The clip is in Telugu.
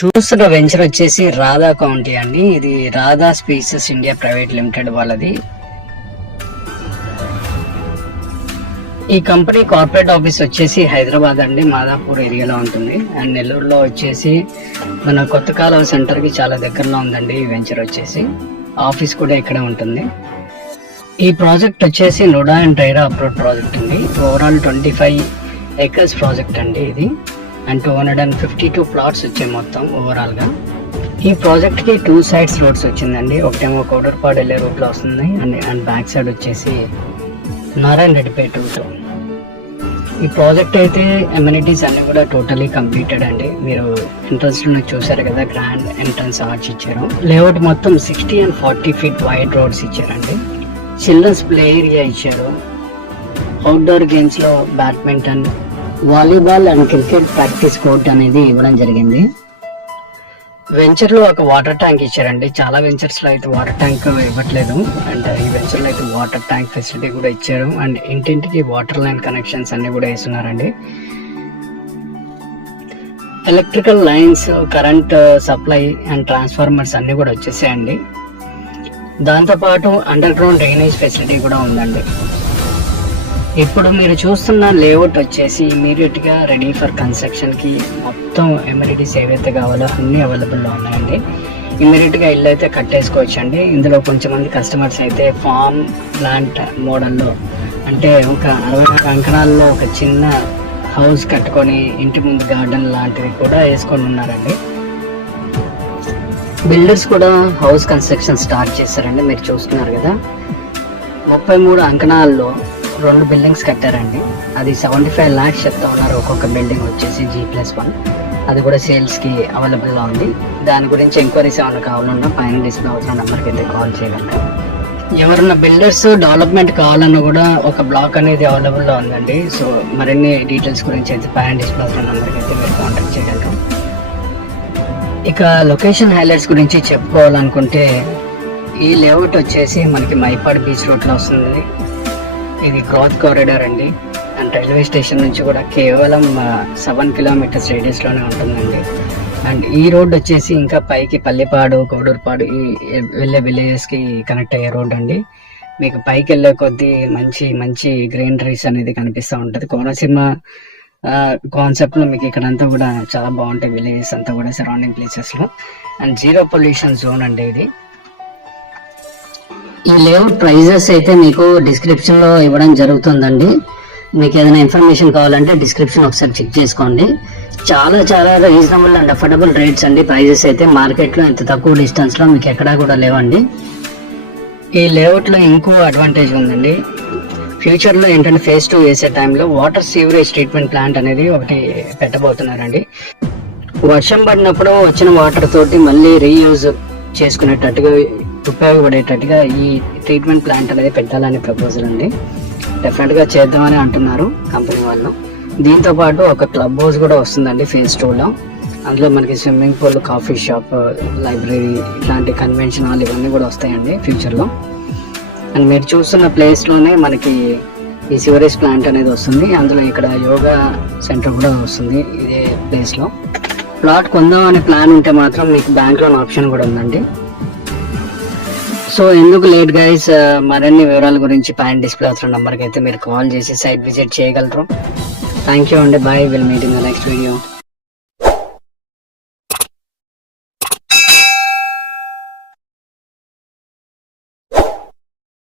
చూస్తున్న వెంచర్ వచ్చేసి రాధా కౌంటీ అండి. ఇది Radha species India private limited వాళ్ళది. ఈ కంపెనీ కార్పొరేట్ ఆఫీస్ వచ్చేసి హైదరాబాద్ అండి, మాదాపూర్ ఏరియాలో ఉంటుంది. అండ్ నెల్లూరులో వచ్చేసి మన కొత్త కాలువ సెంటర్ కి చాలా దగ్గరలో ఉందండి ఈ వెంచర్ వచ్చేసి. ఆఫీస్ కూడా ఇక్కడే ఉంటుంది. ఈ ప్రాజెక్ట్ వచ్చేసి నుడా అండ్ రైరా అప్రోడ్ ప్రాజెక్ట్ అండి. ఓవరాల్ 25 acres ప్రాజెక్ట్ అండి ఇది. అండ్ 252 ప్లాట్స్ వచ్చాయి మొత్తం ఓవరాల్ గా. ఈ ప్రాజెక్ట్ కి 2 sides రోడ్స్ వచ్చిందండి. ఒకటేమో కోడూరుపాడు వెళ్ళే రూట్ లో వస్తుంది అండ్ బ్యాక్ సైడ్ వచ్చేసి నారాయణ రెడ్డిపేట రూట్. ఈ ప్రాజెక్ట్ అయితే అమ్యూనిటీస్ అన్ని కూడా టోటలీ కంప్లీటెడ్ అండి. మీరు ఎంట్రన్స్ లో చూసారు కదా, గ్రాండ్ ఎంట్రన్స్ ఆర్చ్ ఇచ్చారు. లేఅవుట్ మొత్తం 60 and 40 feet వైడ్ రోడ్స్ ఇచ్చారండి. చిల్డ్రన్స్ ప్లే ఏరియా ఇచ్చారు. అవుట్డోర్ గేమ్స్ లో badminton, volleyball and cricket practice court అనేది ఇవ్వడం జరిగింది. వెంచర్ లో ఒక వాటర్ ట్యాంక్ ఇచ్చారండి. చాలా వెంచర్స్ లో అయితే వాటర్ ట్యాంక్ ఇవ్వట్లేదు. అండ్ ఈ వెంచర్ లో అయితే వాటర్ ట్యాంక్ ఫెసిలిటీ కూడా ఇచ్చారు. అండ్ ఇంటింటికి వాటర్ లైన్ కనెక్షన్స్ అన్ని కూడా వేస్తున్నారండి. Electrical lines, current supply and transformers అన్ని కూడా వచ్చేసాయండి. దాంతో పాటు అండర్ గ్రౌండ్ డ్రైనేజ్ ఫెసిలిటీ కూడా ఉందండి. ఇప్పుడు మీరు చూస్తున్న లేఅవుట్ వచ్చేసి ఇమీడియట్ గా రెడీ ఫర్ కన్స్ట్రక్షన్ కి. మొత్తం ఎమ్యూనిటీస్ ఏవైతే కావాలో అన్ని అవైలబుల్ లో ఉన్నాయండి. ఇమీడియట్ గా ఇల్లు అయితే కట్టేసుకోవచ్చు అండి. ఇందులో కొంచెం మంది కస్టమర్స్ అయితే ఫార్మ్ ప్లాంట్ మోడల్లో, అంటే ఒక 60 అంకణాల్లో ఒక చిన్న హౌస్ కట్టుకొని ఇంటి ముందు గార్డెన్ లాంటివి కూడా వేసుకొని ఉన్నారండి. బిల్డర్స్ కూడా హౌస్ కన్స్ట్రక్షన్ స్టార్ట్ చేశారండి. మీరు చూస్తున్నారు కదా, 33 అంకణాల్లో 2 బిల్డింగ్స్ కట్టారండి. అది 75 lakhs చెప్తా ఉన్నారు ఒక్కొక్క బిల్డింగ్ వచ్చేసి G+1. అది కూడా సేల్స్ కి అవైలబుల్ లో ఉంది. దాని గురించి ఎంక్వైరీస్ ఏమైనా కావాలన్నా పైన డిస్ప్లే అవుతున్న నెంబర్కి అయితే కాల్ చేయగలరు. ఎవరన్నా బిల్డర్స్ డెవలప్మెంట్ కావాలన్నా కూడా ఒక బ్లాక్ అనేది అవైలబుల్ లో ఉందండి. సో మరిన్ని డీటెయిల్స్ గురించి అయితే పైన డిస్ప్లే అవుతున్న నెంబర్కి అయితే మీరు కాంటాక్ట్ చేయగలరు. ఇక లొకేషన్ హైలైట్స్ గురించి చెప్పుకోవాలనుకుంటే, ఈ లేఅవుట్ వచ్చేసి మనకి మైపాడ్ బీచ్ రోడ్ లో వస్తుంది. ఇది గ్రోత్ కారిడార్ అండి. అండ్ రైల్వే స్టేషన్ నుంచి కూడా కేవలం 7 kilometers రేడియస్ లోనే ఉంటుందండి. అండ్ ఈ రోడ్ వచ్చేసి ఇంకా పైకి పల్లిపాడు, కోడూరుపాడు ఈ వెళ్ళే విలేజెస్ కి కనెక్ట్ అయ్యే రోడ్ అండి. మీకు పైకి వెళ్ళే కొద్దీ మంచి మంచి గ్రీనరీస్ అనేది కనిపిస్తూ ఉంటుంది. కోనసీమ కాన్సెప్ట్ లో మీకు ఇక్కడంతా కూడా చాలా బాగుంటాయి విలేజెస్ అంతా కూడా సరౌండింగ్ ప్లేసెస్ లో. అండ్ 0 pollution జోన్ అండి ఇది. ఈ లేఅవుట్ ప్రైజెస్ అయితే మీకు డిస్క్రిప్షన్ లో ఇవ్వడం జరుగుతుందండి. మీకు ఏదైనా ఇన్ఫర్మేషన్ కావాలంటే డిస్క్రిప్షన్ ఒకసారి చెక్ చేసుకోండి. చాలా చాలా రీజనబుల్ అండ్ అఫోర్డబుల్ రేట్స్ అండి. ప్రైజెస్ అయితే మార్కెట్ లో ఇంత తక్కువ డిస్టెన్స్ లో మీకు ఎక్కడా కూడా లేవండి. ఈ లేఅవుట్ లో ఇంకో అడ్వాంటేజ్ ఉందండి. ఫ్యూచర్ లో ఏంటంటే phase 2 వేసే టైంలో వాటర్ సీవరేజ్ ట్రీట్మెంట్ ప్లాంట్ అనేది ఒకటి పెట్టబోతున్నారండి. వర్షం పడినప్పుడు వచ్చిన వాటర్ తోటి మళ్ళీ రీయూజ్ చేసుకునేటట్టుగా, ఉపయోగపడేటట్టుగా ఈ ట్రీట్మెంట్ ప్లాంట్ అనేది పెట్టాలనే ప్రపోజల్ అండి. డెఫినెట్ గా చేద్దామని అంటున్నారు కంపెనీ వాళ్ళు. దీంతో పాటు ఒక క్లబ్ హౌస్ కూడా వస్తుందండి phase 2 లో. అందులో మనకి swimming pool, coffee shop, library ఇట్లాంటి కన్వెన్షన్ హాల్ ఇవన్నీ కూడా వస్తాయండి ఫ్యూచర్ లో. అండ్ మీరు చూస్తున్న ప్లేస్ లోనే మనకి ఈ సివరేజ్ ప్లాంట్ అనేది వస్తుంది. అందులో ఇక్కడ యోగా సెంటర్ కూడా వస్తుంది ఇదే ప్లేస్ లో. ప్లాట్ కొందాం అనే ప్లాన్ ఉంటే మాత్రం మీకు బ్యాంక్ లోన్ ఆప్షన్ కూడా ఉందండి. సో ఎందుకు లేట్ గైస్, మరిన్ని వివరాల గురించి పైన డిస్ప్లే అవుతున్న నంబర్కి అయితే మీరు కాల్ చేసి సైట్ విజిట్ చేయగలరు. థ్యాంక్ యూ అండి. Bye. Will meet in the next video.